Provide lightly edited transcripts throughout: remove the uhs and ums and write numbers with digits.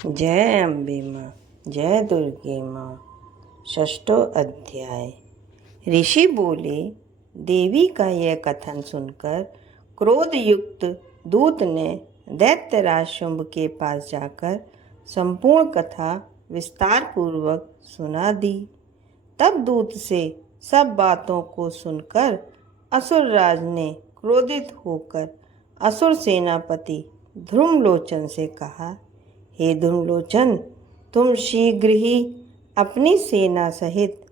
जय अम्बे माँ, जय दुर्गे माँ। षष्ठो अध्याय। ऋषि बोले, देवी का यह कथन सुनकर क्रोध युक्त दूत ने दैत्यराज शुंभ के पास जाकर संपूर्ण कथा विस्तार पूर्वक सुना दी। तब दूत से सब बातों को सुनकर असुरराज ने क्रोधित होकर असुर सेनापति ध्रुमलोचन से कहा, हे ध्रुमलोचन, तुम शीघ्र ही अपनी सेना सहित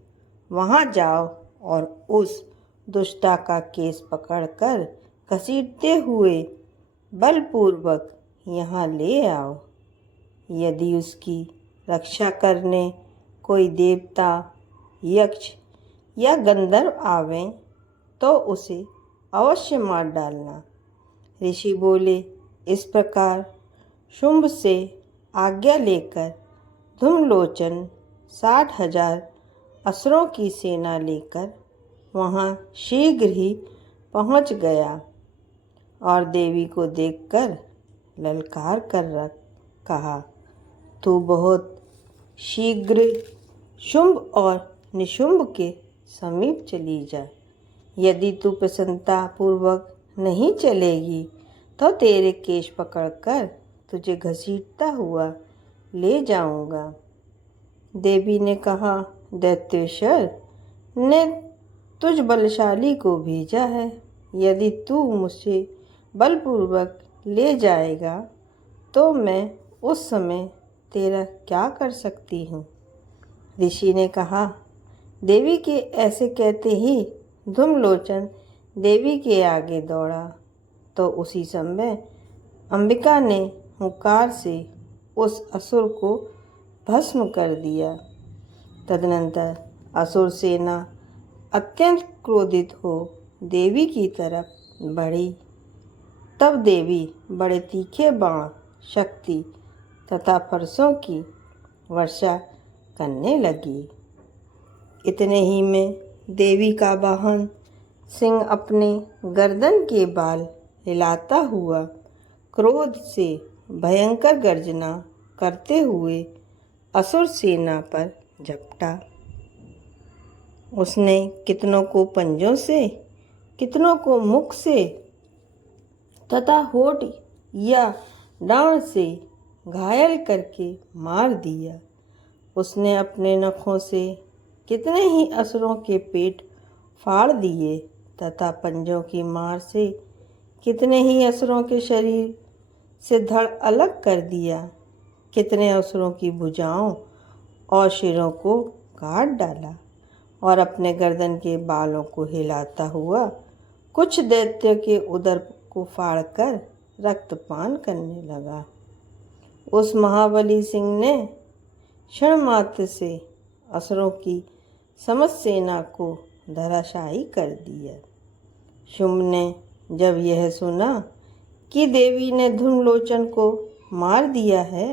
वहां जाओ और उस दुष्टा का केस पकड़कर घसीटते हुए बलपूर्वक यहाँ ले आओ। यदि उसकी रक्षा करने कोई देवता, यक्ष या गंधर्व आवें तो उसे अवश्य मार डालना। ऋषि बोले, इस प्रकार शुंभ से आज्ञा लेकर धूम्रलोचन 60,000 असुरों की सेना लेकर वहाँ शीघ्र ही पहुँच गया और देवी को देखकर ललकार कर कहा, तू बहुत शीघ्र शुंभ और निशुंभ के समीप चली जा। यदि तू प्रसन्नता पूर्वक नहीं चलेगी तो तेरे केश पकड़कर तुझे घसीटता हुआ ले जाऊंगा। देवी ने कहा, दैत्येश्वर ने तुझ बलशाली को भेजा है। यदि तू मुझसे बलपूर्वक ले जाएगा तो मैं उस समय तेरा क्या कर सकती हूँ। ऋषि ने कहा, देवी के ऐसे कहते ही धूम्रलोचन देवी के आगे दौड़ा तो उसी समय अंबिका ने हुंकार से उस असुर को भस्म कर दिया। तदनंतर असुर सेना अत्यंत क्रोधित हो देवी की तरफ बढ़ी। तब देवी बड़े तीखे बाण, शक्ति तथा फरसों की वर्षा करने लगी। इतने ही में देवी का वाहन सिंह अपने गर्दन के बाल हिलाता हुआ क्रोध से भयंकर गर्जना करते हुए असुर सेना पर झपटा। उसने कितनों को पंजों से, कितनों को मुख से तथा होठ या डांड से घायल करके मार दिया। उसने अपने नखों से कितने ही असुरों के पेट फाड़ दिए तथा पंजों की मार से कितने ही असुरों के शरीर से धड़ अलग कर दिया। कितने असुरों की भुजाओं और शिरों को काट डाला और अपने गर्दन के बालों को हिलाता हुआ कुछ दैत्यों के उदर को फाड़कर रक्तपान करने लगा। उस महाबली सिंह ने क्षण मात्र से असुरों की समस्त सेना को धराशायी कर दिया। शुंभ ने जब यह सुना कि देवी ने धूम्रलोचन को मार दिया है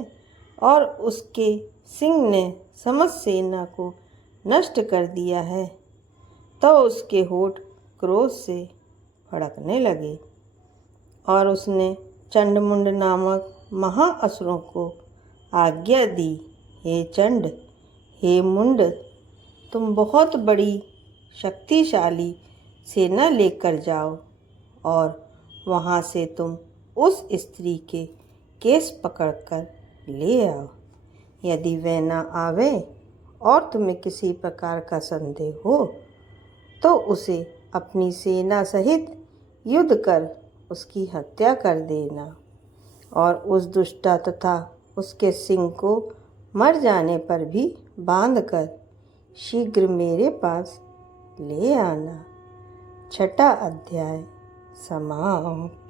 और उसके सिंह ने समस्त सेना को नष्ट कर दिया है तो उसके होठ क्रोध से फड़कने लगे और उसने चंडमुंड नामक महाअसुरों को आज्ञा दी, हे चंड, हे मुंड, तुम बहुत बड़ी शक्तिशाली सेना लेकर जाओ और वहाँ से तुम उस स्त्री के केस पकड़कर ले आओ। यदि वह न आवे और तुम्हें किसी प्रकार का संदेह हो तो उसे अपनी सेना सहित युद्ध कर उसकी हत्या कर देना और उस दुष्टा तथा उसके सिंह को मर जाने पर भी बांधकर शीघ्र मेरे पास ले आना। छठा अध्याय समाप्त।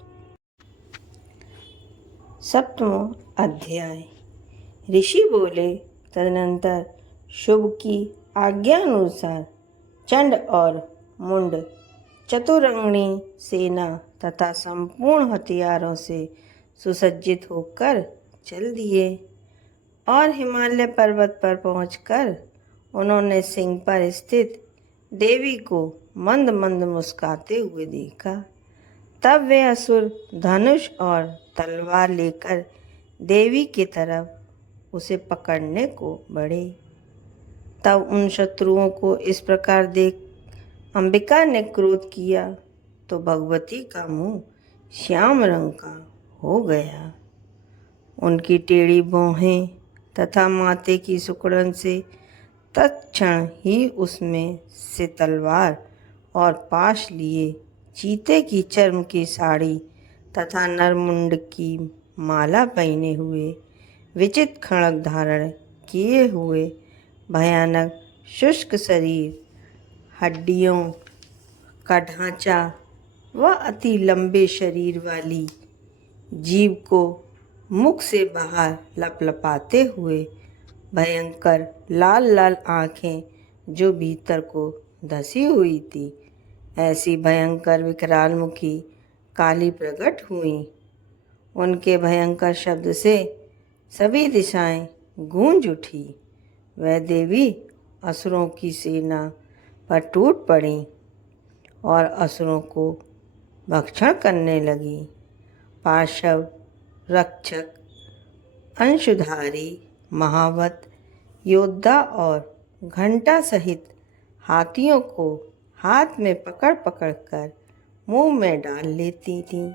सप्तमो अध्याय। ऋषि बोले, तदनंतर शुभ की आज्ञानुसार चंड और मुंड चतुरंगणी सेना तथा संपूर्ण हथियारों से सुसज्जित होकर चल दिए और हिमालय पर्वत पर पहुंचकर उन्होंने सिंह पर स्थित देवी को मंद मंद मुस्काते हुए देखा। तब वे असुर धनुष और तलवार लेकर देवी की तरफ उसे पकड़ने को बढ़े। तब उन शत्रुओं को इस प्रकार देख अंबिका ने क्रोध किया तो भगवती का मुंह श्याम रंग का हो गया। उनकी टेढ़ी भौहें तथा माथे की सुकड़न से तत्क्षण ही उसमें से तलवार और पाश लिए चीते की चर्म की साड़ी तथा नरमुंड की माला पहने हुए विचित्र खड़ग धारण किए हुए भयानक शुष्क शरीर, हड्डियों का ढांचा व अति लंबे शरीर वाली जीभ को मुख से बाहर लपलपाते हुए भयंकर लाल लाल आँखें जो भीतर को धसी हुई थी, ऐसी भयंकर विकराल मुखी काली प्रकट हुई। उनके भयंकर शब्द से सभी दिशाएं गूंज उठी। वह देवी असुरों की सेना पर टूट पड़ी और असुरों को भक्षण करने लगी। पार्श्व रक्षक, अंशुधारी, महावत, योद्धा और घंटा सहित हाथियों को हाथ में पकड़ पकड़ कर मुंह में डाल लेती थीं।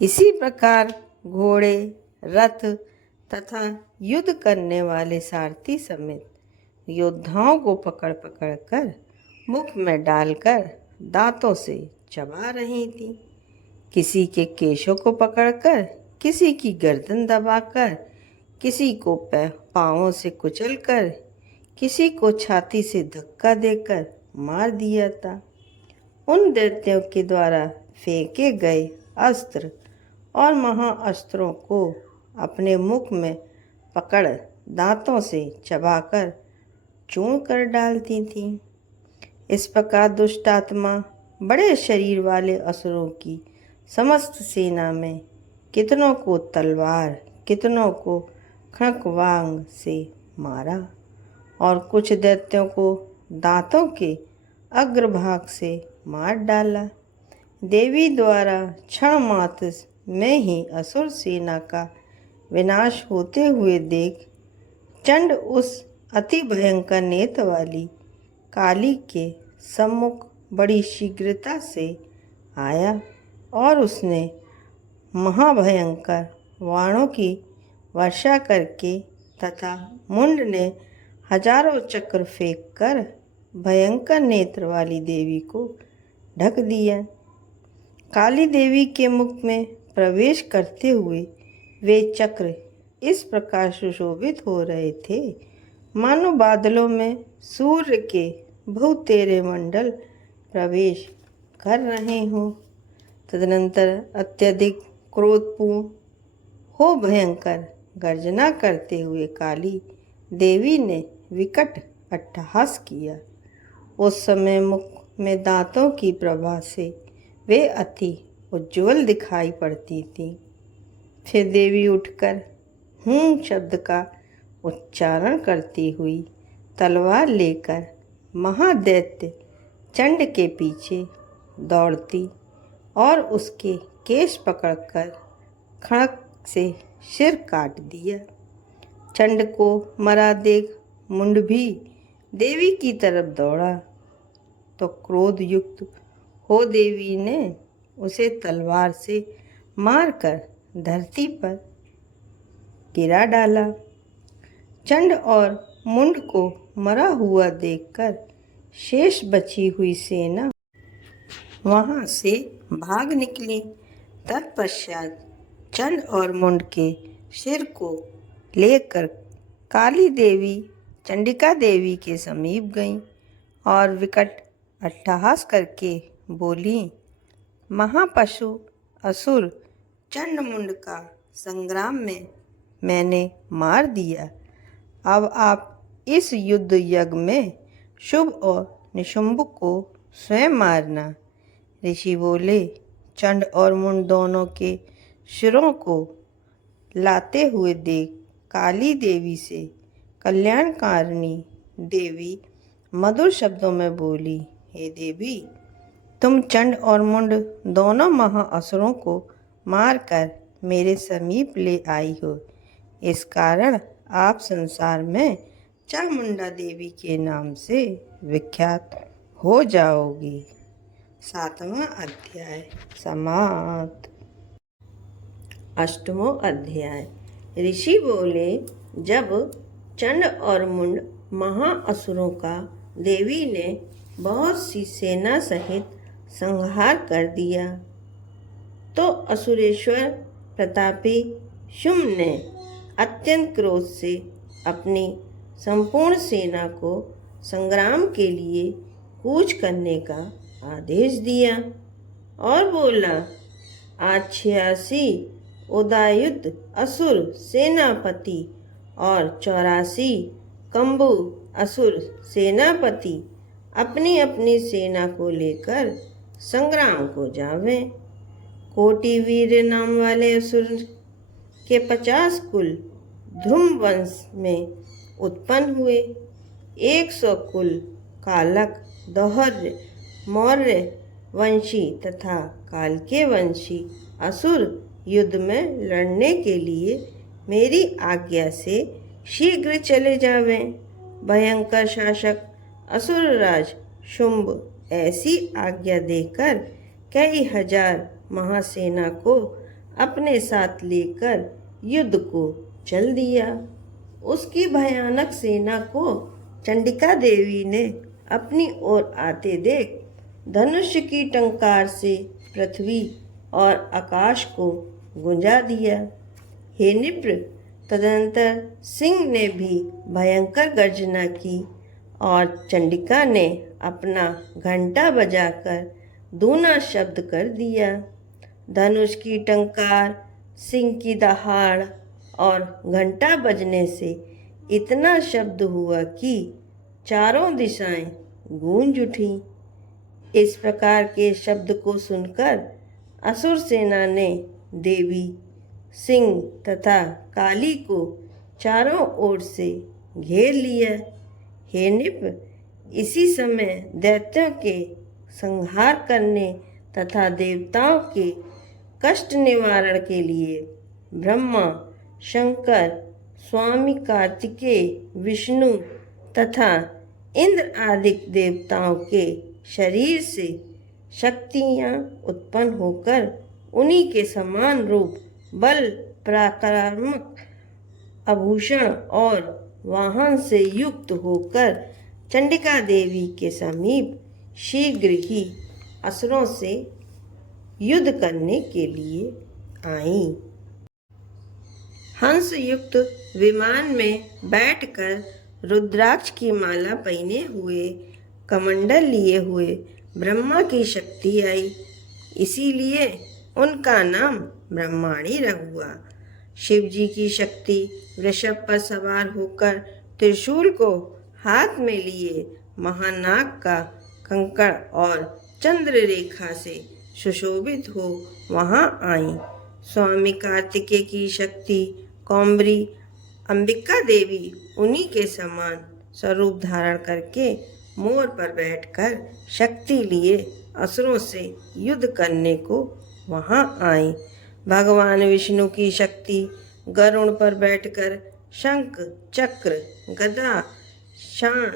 इसी प्रकार घोड़े, रथ तथा युद्ध करने वाले सारथी समेत योद्धाओं को पकड़ पकड़ कर मुख में डालकर दांतों से चबा रही थी। किसी के केशों को पकड़कर, किसी की गर्दन दबाकर, किसी को पांवों से कुचलकर, किसी को छाती से धक्का देकर मार दिया था। उन दैत्यों के द्वारा फेंके गए अस्त्र और महाअस्त्रों को अपने मुख में पकड़ दांतों से चबाकर चूर्ण कर डालती थीं। इस प्रकार दुष्ट आत्मा बड़े शरीर वाले असुरों की समस्त सेना में कितनों को तलवार, कितनों को खड़्गवांग से मारा और कुछ दैत्यों को दांतों के अग्रभाग से मार डाला। देवी द्वारा क्षण मात्र में ही असुर सेना का विनाश होते हुए देख चंड उस अति भयंकर नेत्र वाली काली के सम्मुख बड़ी शीघ्रता से आया और उसने महाभयंकर बाणों की वर्षा करके तथा मुंड ने हजारों चक्र फेंक कर भयंकर नेत्र वाली देवी को ढक दिया। काली देवी के मुख में प्रवेश करते हुए वे चक्र इस प्रकार सुशोभित हो रहे थे मानो बादलों में सूर्य के बहुतेरे मंडल प्रवेश कर रहे हों। तदनंतर अत्यधिक क्रोधपूर्ण हो भयंकर गर्जना करते हुए काली देवी ने विकट अट्टहास किया। उस समय मुख में दांतों की प्रभा से वे अति उज्ज्वल दिखाई पड़ती थीं। फिर देवी उठकर हूँ शब्द का उच्चारण करती हुई तलवार लेकर महादैत्य चंड के पीछे दौड़ती और उसके केश पकड़कर खड़क से सिर काट दिया। चंड को मरा देख मुंड भी देवी की तरफ दौड़ा तो क्रोध युक्त हो देवी ने उसे तलवार से मारकर धरती पर गिरा डाला। चंड और मुंड को मरा हुआ देखकर शेष बची हुई सेना वहां से भाग निकली। तत्पश्चात चंड और मुंड के सिर को लेकर काली देवी चंडिका देवी के समीप गईं और विकट अट्टहास करके बोली, महापशु असुर चंड मुंड का संग्राम में मैंने मार दिया। अब आप इस युद्ध यज्ञ में शुभ और निशुंभ को स्वयं मारना। ऋषि बोले, चंड और मुंड दोनों के सिरों को लाते हुए देख काली देवी से कल्याणकारिणी देवी मधुर शब्दों में बोली, हे देवी, तुम चंड और मुंड दोनों महाअसुरों को मारकर मेरे समीप ले आई हो। इस कारण आप संसार में चामुंडा देवी के नाम से विख्यात हो जाओगी। 7वां अध्याय समाप्त। 8वां अध्याय। ऋषि बोले, जब चंड और मुंड महाअसुरों का देवी ने बहुत सी सेना सहित संहार कर दिया, तो असुरेश्वर प्रतापी शुम्भ ने अत्यंत क्रोध से अपनी संपूर्ण सेना को संग्राम के लिए कूच करने का आदेश दिया और बोला, आज 86 उदायुध असुर सेनापति और 84 कंबु असुर सेनापति अपनी अपनी सेना को लेकर संग्राम को जावें। कोटि वीर नाम वाले असुर के 50 कुल ध्रुव वंश में उत्पन्न हुए। 100 कुल कालक, दौहर्य, मौर्य वंशी तथा कालके वंशी असुर युद्ध में लड़ने के लिए मेरी आज्ञा से शीघ्र चले जावें। भयंकर शासक असुरराज शुंभ ऐसी आज्ञा देकर कई हजार महासेना को अपने साथ लेकर युद्ध को चल दिया। उसकी भयानक सेना को चंडिका देवी ने अपनी ओर आते देख धनुष की टंकार से पृथ्वी और आकाश को गुंजा दिया। हे निप्र, तदनंतर सिंह ने भी भयंकर गर्जना की और चंडिका ने अपना घंटा बजाकर दूना शब्द कर दिया। धनुष की टंकार, सिंह की दहाड़ और घंटा बजने से इतना शब्द हुआ कि चारों दिशाएं गूंज उठीं। इस प्रकार के शब्द को सुनकर असुर सेना ने देवी, सिंह तथा काली को चारों ओर से घेर लिया। हे निप, इसी समय दैत्यों के संहार करने तथा देवताओं के कष्ट निवारण के लिए ब्रह्मा, शंकर, स्वामी कार्तिकेय, विष्णु तथा इंद्र आदि देवताओं के शरीर से शक्तियाँ उत्पन्न होकर उन्हीं के समान रूप, बल, पराक्रमक आभूषण और वाहन से युक्त होकर चंडिका देवी के समीप शीघ्र ही असुरों से युद्ध करने के लिए आई। हंस युक्त विमान में बैठकर रुद्राक्ष की माला पहने हुए, कमंडल लिए हुए ब्रह्मा की शक्ति आई, इसीलिए उनका नाम ब्रह्माणी हुआ। शिव जी की शक्ति वृषभ पर सवार होकर त्रिशूल को हाथ में लिए महानाग का कंकड़ और चंद्र रेखा से सुशोभित हो वहां आई। स्वामी कार्तिकेय की शक्ति कौम्बरी अंबिका देवी उन्हीं के समान स्वरूप धारण करके मोर पर बैठकर शक्ति लिए असुरों से युद्ध करने को वहां आई। भगवान विष्णु की शक्ति गरुड़ पर बैठकर शंख, चक्र, गदा, शाण,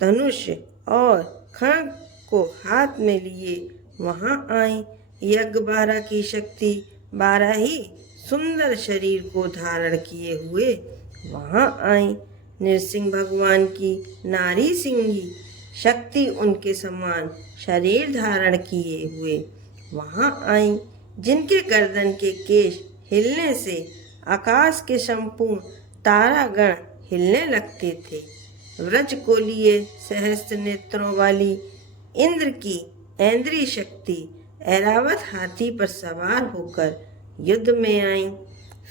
धनुष और खड्ग को हाथ में लिए वहां आई। यज्ञ 12 की शक्ति 12 ही सुंदर शरीर को धारण किए हुए वहां आई। नृसिंह भगवान की नारी सिंही शक्ति उनके समान शरीर धारण किए हुए वहां आई, जिनके गर्दन के केश हिलने से आकाश के संपूर्ण तारागण हिलने लगते थे। व्रज को लिए सहस्त्र नेत्रों वाली इंद्र की ऐन्द्रिय शक्ति ऐरावत हाथी पर सवार होकर युद्ध में आई।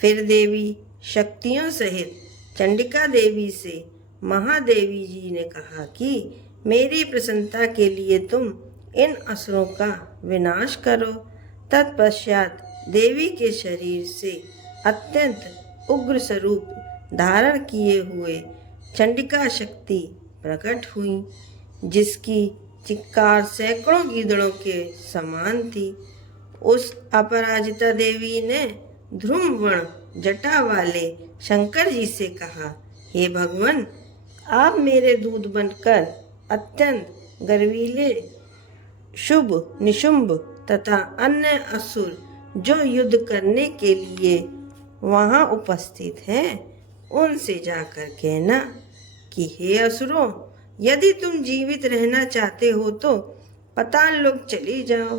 फिर देवी शक्तियों सहित चंडिका देवी से महादेवी जी ने कहा कि मेरी प्रसन्नता के लिए तुम इन असुरों का विनाश करो। तत्पश्चात देवी के शरीर से अत्यंत उग्र स्वरूप धारण किए हुए चंडिका शक्ति प्रकट हुई, जिसकी चिक्कार सैकड़ों गीदड़ों के समान थी। उस अपराजिता देवी ने ध्रुववर्ण जटा वाले शंकर जी से कहा हे भगवान, आप मेरे दूत बनकर अत्यंत गर्वीले शुभ, निशुंभ तथा अन्य असुर जो युद्ध करने के लिए वहां उपस्थित हैं, उनसे जाकर कहना कि हे असुरों, यदि तुम जीवित रहना चाहते हो तो पाताल लोक चली जाओ,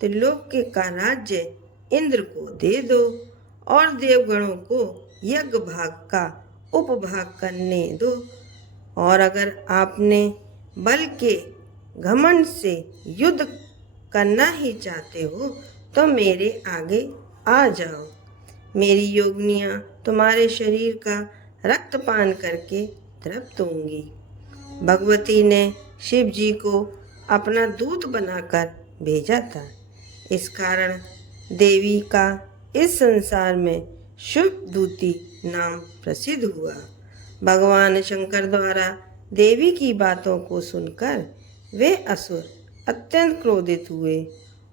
त्रिलोक का राज्य इंद्र को दे दो और देवगणों को यज्ञ भाग का उपभाग करने दो। और अगर आपने बल के घमंड से युद्ध करना ही चाहते हो तो मेरे आगे आ जाओ। मेरी योगिनियाँ तुम्हारे शरीर का रक्तपान करके तृप्त होंगी। भगवती ने शिव जी को अपना दूत बनाकर भेजा था। इस कारण देवी का इस संसार में शुभ दूती नाम प्रसिद्ध हुआ। भगवान शंकर द्वारा देवी की बातों को सुनकर वे असुर अत्यंत क्रोधित हुए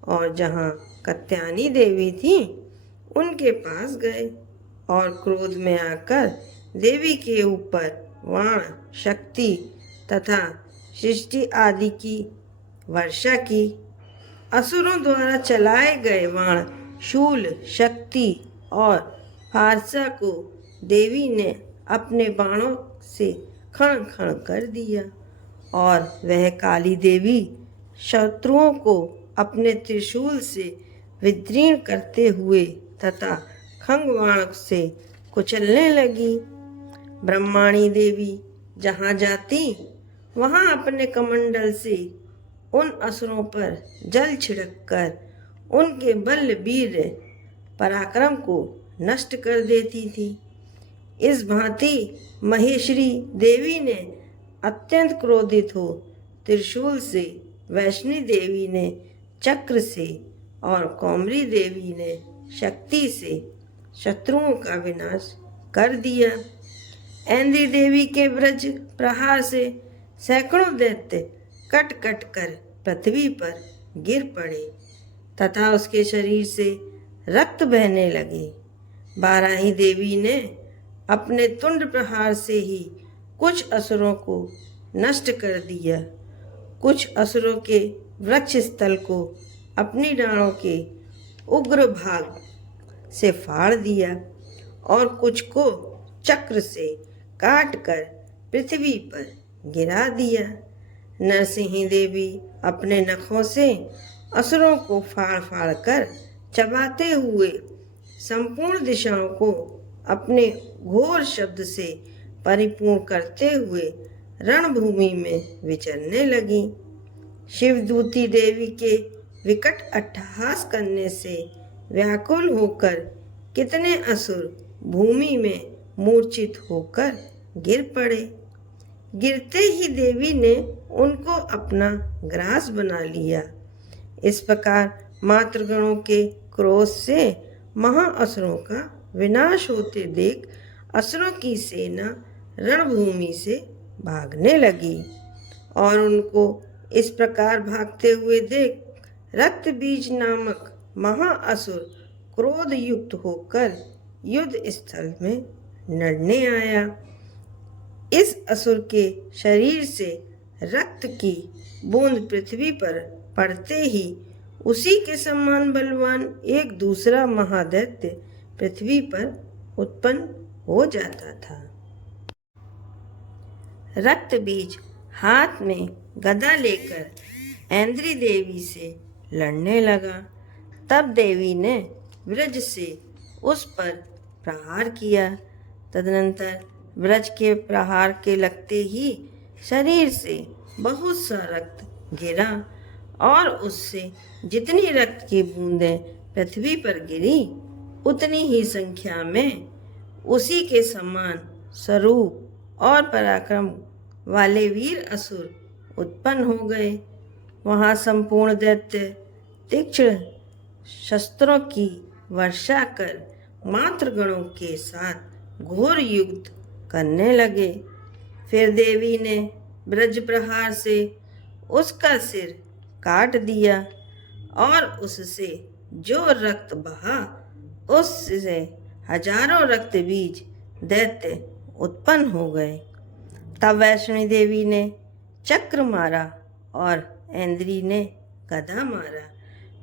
और जहाँ कात्यायनी देवी थी उनके पास गए और क्रोध में आकर देवी के ऊपर वाण, शक्ति तथा सृष्टि आदि की वर्षा की। असुरों द्वारा चलाए गए वाण, शूल, शक्ति और फारसा को देवी ने अपने बाणों से खण खण कर दिया और वह काली देवी शत्रुओं को अपने त्रिशूल से विदीर्ण करते हुए तथा खंगवाण से कुचलने लगी। ब्रह्माणी देवी जहाँ जाती वहाँ अपने कमंडल से उन असुरों पर जल छिड़ककर उनके बल, वीर, पराक्रम को नष्ट कर देती थी। इस भांति महेश्वरी देवी ने अत्यंत क्रोधित हो त्रिशूल से, वैष्णवी देवी ने चक्र से और कौमरी देवी ने शक्ति से शत्रुओं का विनाश कर दिया। ऐन्द्री देवी के वज्र प्रहार से सैकड़ों दैत्य कट कट कर पृथ्वी पर गिर पड़े तथा उसके शरीर से रक्त बहने लगे। बाराही देवी ने अपने तुंड प्रहार से ही कुछ असुरों को नष्ट कर दिया। कुछ असुरों के वृक्ष स्थल को अपनी डालों के उग्र भाग से फाड़ दिया और कुछ को चक्र से काट कर पृथ्वी पर गिरा दिया। नरसिंही देवी अपने नखों से असुरों को फाड़ फाड़ कर चबाते हुए संपूर्ण दिशाओं को अपने घोर शब्द से परिपूर्ण करते हुए रणभूमि में विचरने लगी। शिवदूती देवी के विकट अट्टहास करने से व्याकुल होकर कितने असुर भूमि में मूर्छित होकर गिर पड़े। गिरते ही देवी ने उनको अपना ग्रास बना लिया। इस प्रकार मातृगणों के क्रोध से महाअसुरों का विनाश होते देख असुरों की सेना रणभूमि से भागने लगी और उनको इस प्रकार भागते हुए देख रक्त बीज नामक महाअसुर क्रोध युक्त होकर युद्ध स्थल में लड़ने आया। इस असुर के शरीर से रक्त की बूंद पृथ्वी पर पड़ते ही उसी के समान बलवान एक दूसरा महादैत्य पृथ्वी पर उत्पन्न हो जाता था। रक्त बीज हाथ में गदा लेकर ऐन्द्री देवी से लड़ने लगा। तब देवी ने वज्र से उस पर प्रहार किया। तदनंतर वज्र के प्रहार के लगते ही शरीर से बहुत सा रक्त गिरा और उससे जितनी रक्त की बूंदें पृथ्वी पर गिरी उतनी ही संख्या में उसी के समान स्वरूप और पराक्रम वाले वीर असुर उत्पन्न हो गए। वहाँ संपूर्ण दैत्य तीक्ष्ण शस्त्रों की वर्षा कर मातृगणों के साथ घोर युद्ध करने लगे। फिर देवी ने वज्र प्रहार से उसका सिर काट दिया और उससे जो रक्त बहा उससे हजारों रक्त बीज दैत्य उत्पन्न हो गए। तब वैष्णवी देवी ने चक्र मारा और ऐन्द्री ने गदा मारा।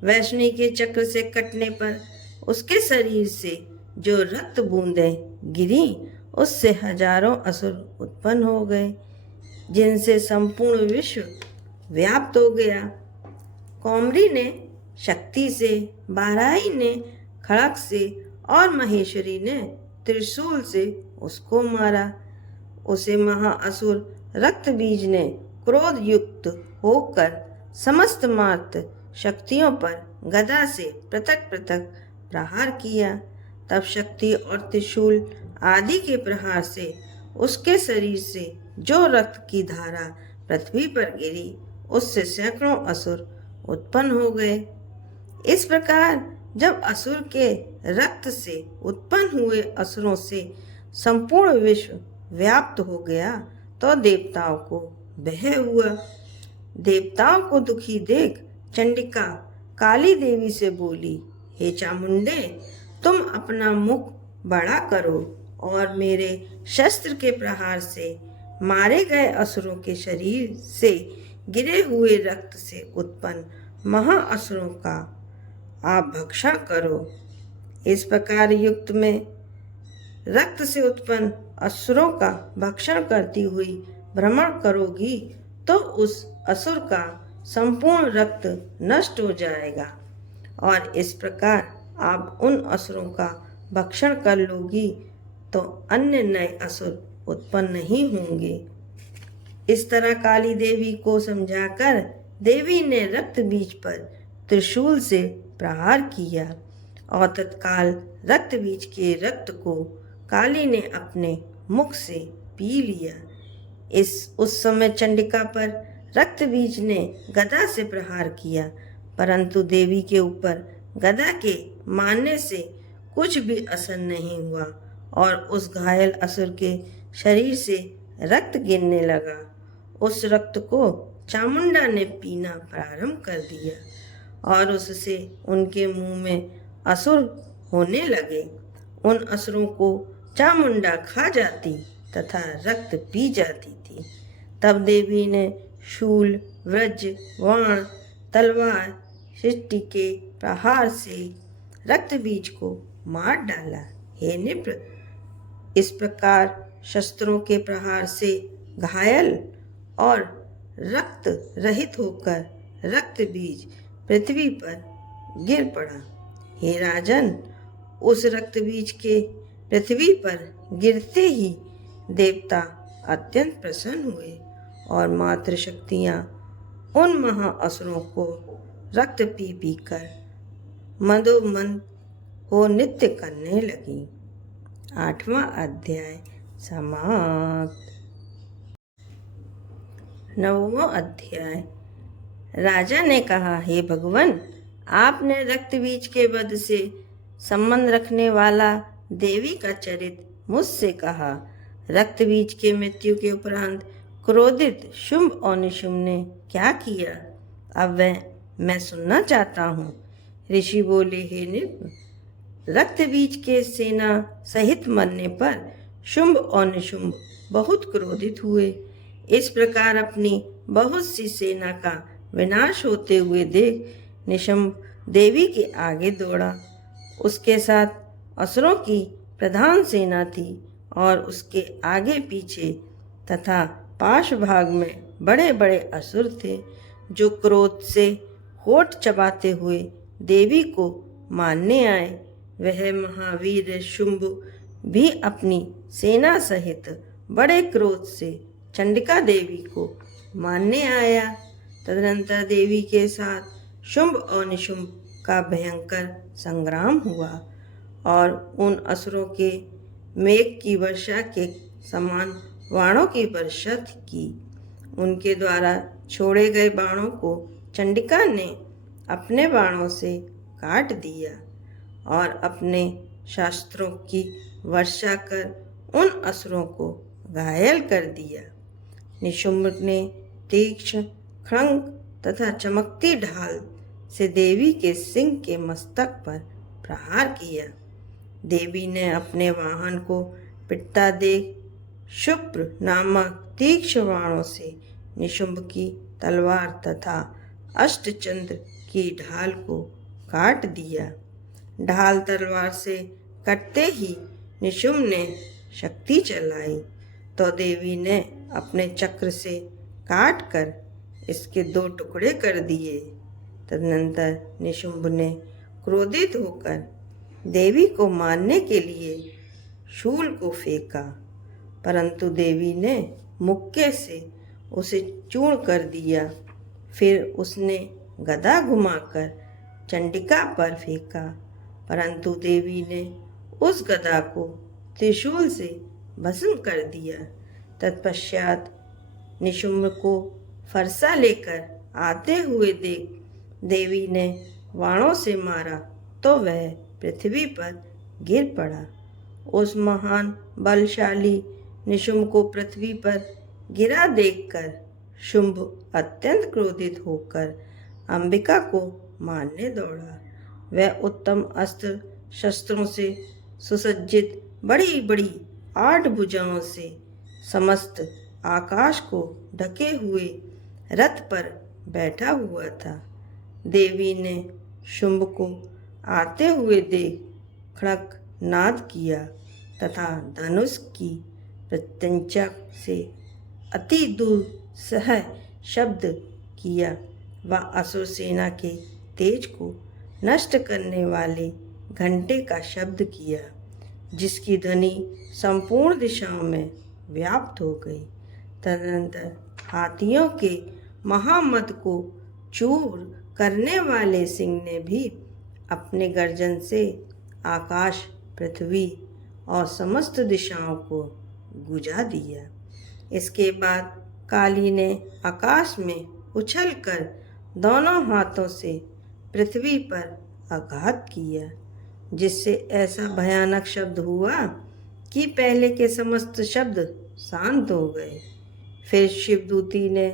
वैष्णवी के चक्र से कटने पर उसके शरीर से जो रक्त बूंदें गिरी, उससे हजारों असुर उत्पन्न हो गए, जिनसे संपूर्ण विश्व व्याप्त हो गया। कौमरी ने शक्ति से, बाराही ने खड़ग से और महेश्वरी ने त्रिशूल से उसको मारा। उसे महाअसुर रक्त बीज ने क्रोध युक्त होकर समस्त मात्र शक्तियों पर गदा से पृथक पृथक प्रहार किया। तब शक्ति और त्रिशूल आदि के प्रहार से उसके शरीर से जो रक्त की धारा पृथ्वी पर गिरी, उससे सैकड़ों असुर उत्पन्न हो गए। इस प्रकार जब असुर के रक्त से उत्पन्न हुए असुरों से संपूर्ण विश्व व्याप्त हो गया, तो देवताओं को भय हुआ। देवताओं को दुखी देख चंडिका काली देवी से बोली, हे चामुंडे, तुम अपना मुख बड़ा करो और मेरे शस्त्र के प्रहार से मारे गए असुरों के शरीर से गिरे हुए रक्त से उत्पन्न महाअसुरों का आप भक्षण करो। इस प्रकार युक्त में रक्त से उत्पन्न असुरों का भक्षण करती हुई भ्रमण करोगी, तो उस असुर का संपूर्ण रक्त नष्ट हो जाएगा, और इस प्रकार आप उन असुरों का भक्षण कर लोगी तो अन्य नए असुर उत्पन्न नहीं होंगे। इस तरह काली देवी को समझाकर देवी ने रक्त बीज पर त्रिशूल से प्रहार किया और तत्काल रक्त बीज के रक्त को काली ने अपने मुख से पी लिया। उस समय चंडिका पर रक्त बीज ने गदा से प्रहार किया, परंतु देवी के ऊपर गदा के मारने से कुछ भी असर नहीं हुआ और उस घायल असुर के शरीर से रक्त गिरने लगा। उस रक्त को चामुंडा ने पीना प्रारंभ कर दिया और उससे उनके मुंह में असुर होने लगे। उन असुरों को चामुंडा खा जाती तथा रक्त पी जाती थी। तब देवी ने शूल, वज्र, बाण, तलवार, सृष्टि के प्रहार से रक्त बीज को मार डाला। हे नृप, इस प्रकार शस्त्रों के प्रहार से घायल और रक्त रहित होकर रक्त बीज पृथ्वी पर गिर पड़ा। हे राजन, उस रक्त बीज के पृथ्वी पर गिरते ही देवता अत्यंत प्रसन्न हुए और मातृ शक्तियाँ उन महाअसुरों को रक्त पी पी कर मदोमंद हो नृत्य करने लगी। 8वां अध्याय समाप्त। 9वां अध्याय। राजा ने कहा, हे भगवान, आपने रक्त बीज के वध से संबंध रखने वाला देवी का चरित्र मुझसे कहा। रक्त बीज के मृत्यु के उपरांत क्रोधित शुंभ और निशुंभ ने क्या किया, अब वह मैं सुनना चाहता हूँ। ऋषि बोले, हे नृप, रक्त बीज के सेना सहित मरने पर शुंभ और निशुंभ बहुत क्रोधित हुए। इस प्रकार अपनी बहुत सी सेना का विनाश होते हुए देख निशुंभ देवी के आगे दौड़ा। उसके साथ असुरों की प्रधान सेना थी और उसके आगे पीछे तथा पार्श्व भाग में बड़े बड़े असुर थे, जो क्रोध से होठ चबाते हुए देवी को मारने आए। वह महावीर शुंभ भी अपनी सेना सहित बड़े क्रोध से चंडिका देवी को मारने आया। तदनंतर देवी के साथ शुंभ और निशुंभ का भयंकर संग्राम हुआ और उन असुरों के मेघ की वर्षा के समान बाणों की वर्षा की। उनके द्वारा छोड़े गए बाणों को चंडिका ने अपने बाणों से काट दिया और अपने शास्त्रों की वर्षा कर उन असुरों को घायल कर दिया। निशुंभ ने तीक्ष्ण खड्ग तथा चमकती ढाल से देवी के सिंह के मस्तक पर प्रहार किया। देवी ने अपने वाहन को पिटता देख शुभ्र नामक तीक्ष्ण बाणों से निशुंभ की तलवार तथा अष्टचंद्र की ढाल को काट दिया। ढाल तलवार से कटते ही निशुंभ ने शक्ति चलाई तो देवी ने अपने चक्र से काट कर इसके 2 टुकड़े कर दिए। तदनंतर निशुंभ ने क्रोधित होकर देवी को मारने के लिए शूल को फेंका, परंतु देवी ने मुक्के से उसे चूर्ण कर दिया। फिर उसने गदा घुमाकर चंडिका पर फेंका, परंतु देवी ने उस गदा को त्रिशूल से भस्म कर दिया। तत्पश्चात निशुंभ को फरसा लेकर आते हुए देख देवी ने बाणों से मारा तो वह पृथ्वी पर गिर पड़ा। उस महान बलशाली निशुंभ को पृथ्वी पर गिरा देखकर शुंभ अत्यंत क्रोधित होकर अंबिका को मारने दौड़ा। वह उत्तम अस्त्र शस्त्रों से सुसज्जित बड़ी बड़ी 8 भुजाओं से समस्त आकाश को ढके हुए रथ पर बैठा हुआ था। देवी ने शुंभ को आते हुए देख खड़क नाद किया तथा धनुष की प्रत्यंचा से अति दूर सह शब्द किया। वह असुर सेना के तेज को नष्ट करने वाले घंटे का शब्द किया, जिसकी ध्वनि संपूर्ण दिशाओं में व्याप्त हो गई। तदनंतर हाथियों के महामद को चूर करने वाले सिंह ने भी अपने गर्जन से आकाश, पृथ्वी और समस्त दिशाओं को गुजा दिया। इसके बाद काली ने आकाश में उछलकर दोनों हाथों से पृथ्वी पर आघात किया, जिससे ऐसा भयानक शब्द हुआ कि पहले के समस्त शब्द शांत हो गए। फिर शिवदूती ने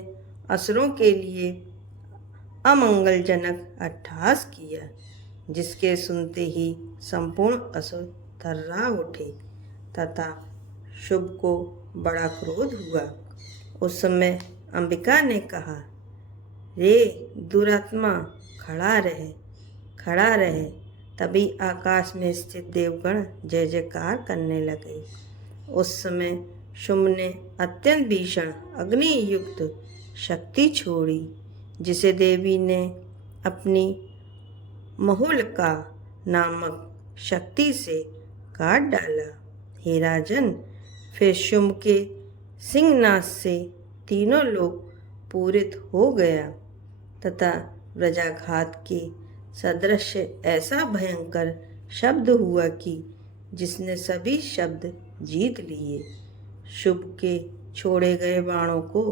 असुरों के लिए अमंगलजनक अट्टहास किया, जिसके सुनते ही संपूर्ण असुर थर्रा उठे तथा शुभ को बड़ा क्रोध हुआ। उस समय अंबिका ने कहा, रे दुरात्मा, खड़ा रहे। तभी आकाश में स्थित देवगण जय जयकार करने लगे। उस समय शुंभ ने अत्यंत भीषण अग्नि युक्त शक्ति छोड़ी, जिसे देवी ने अपनी महुलका नामक शक्ति से काट डाला। हे राजन, फिर शुंभ के सिंहनाद से तीनों लोग पूरित हो गया तथा व्रजाघात के सदृश ऐसा भयंकर शब्द हुआ कि जिसने सभी शब्द जीत लिए। शुंभ के छोड़े गए बाणों को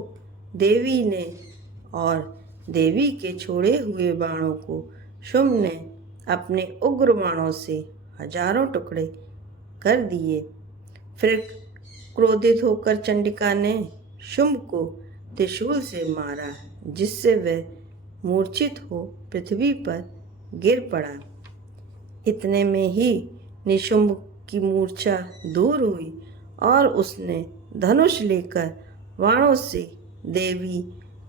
देवी ने और देवी के छोड़े हुए बाणों को शुंभ ने अपने उग्र बाणों से हजारों टुकड़े कर दिए। फिर क्रोधित होकर चंडिका ने शुंभ को त्रिशूल से मारा, जिससे वह मूर्छित हो पृथ्वी पर गिर पड़ा। इतने में ही निशुंभ की मूर्छा दूर हुई और उसने धनुष लेकर बाणों से देवी,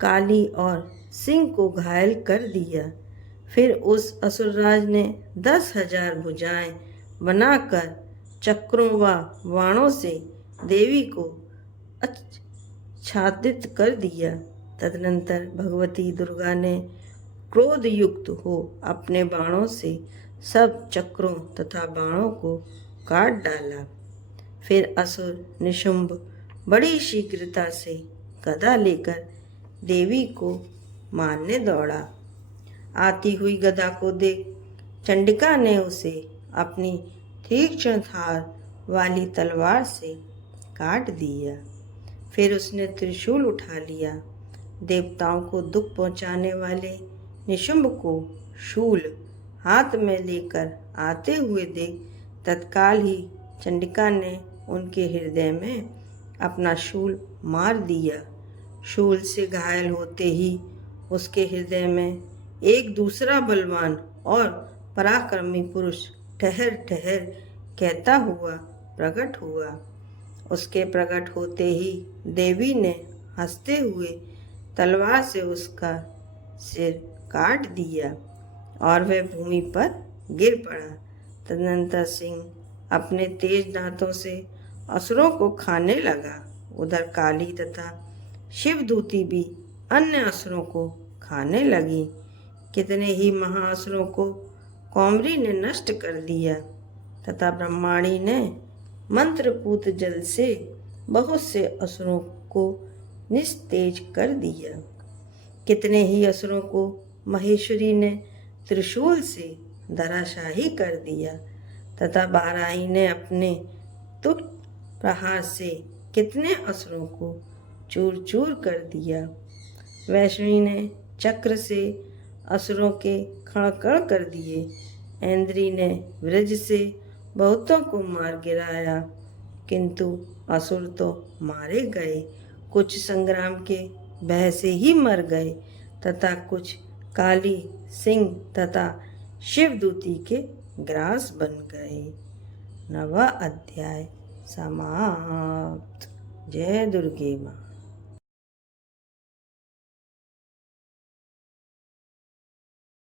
काली और सिंह को घायल कर दिया। फिर उस असुरराज ने 10,000 भुजाएं बनाकर चक्रों व बाणों से देवी को आच्छादित कर दिया। तदनंतर भगवती दुर्गा ने क्रोध युक्त हो अपने बाणों से सब चक्रों तथा बाणों को काट डाला। फिर असुर निशुंभ बड़ी शीघ्रता से गदा लेकर देवी को मारने दौड़ा। आती हुई गदा को देख चंडिका ने उसे अपनी तीक्ष्ण धार वाली तलवार से काट दिया। फिर उसने त्रिशूल उठा लिया। देवताओं को दुख पहुंचाने वाले निशुंभ को शूल हाथ में लेकर आते हुए देख तत्काल ही चंडिका ने उनके हृदय में अपना शूल मार दिया। शूल से घायल होते ही उसके हृदय में एक दूसरा बलवान और पराक्रमी पुरुष ठहर ठहर कहता हुआ प्रकट हुआ। उसके प्रकट होते ही देवी ने हंसते हुए तलवार से उसका सिर काट दिया और वह भूमि पर गिर पड़ा। तदनंतर सिंह अपने तेज दांतों से असुरों को खाने लगा। उधर काली तथा शिवदूती भी अन्य असुरों को खाने लगी। कितने ही महाअसुरों को कौमरी ने नष्ट कर दिया तथा ब्रह्माणी ने मंत्रपूत जल से बहुत से असुरों को निस्तेज कर दिया। कितने ही असुरों को महेश्वरी ने त्रिशूल से धराशाही कर दिया तथा बाराही ने अपने तुक प्रहार से कितने असुरों को चूर चूर कर दिया। वैष्णवी ने चक्र से असुरों के खड़खड़ कर दिए। ऐन्द्री ने वृज से बहुतों को मार गिराया, किंतु असुर तो मारे गए। कुछ संग्राम के भय से ही मर गए तथा कुछ काली, सिंह तथा शिवदूती के ग्रास बन गए। 9वां अध्याय समाप्त। जय दुर्गे माँ।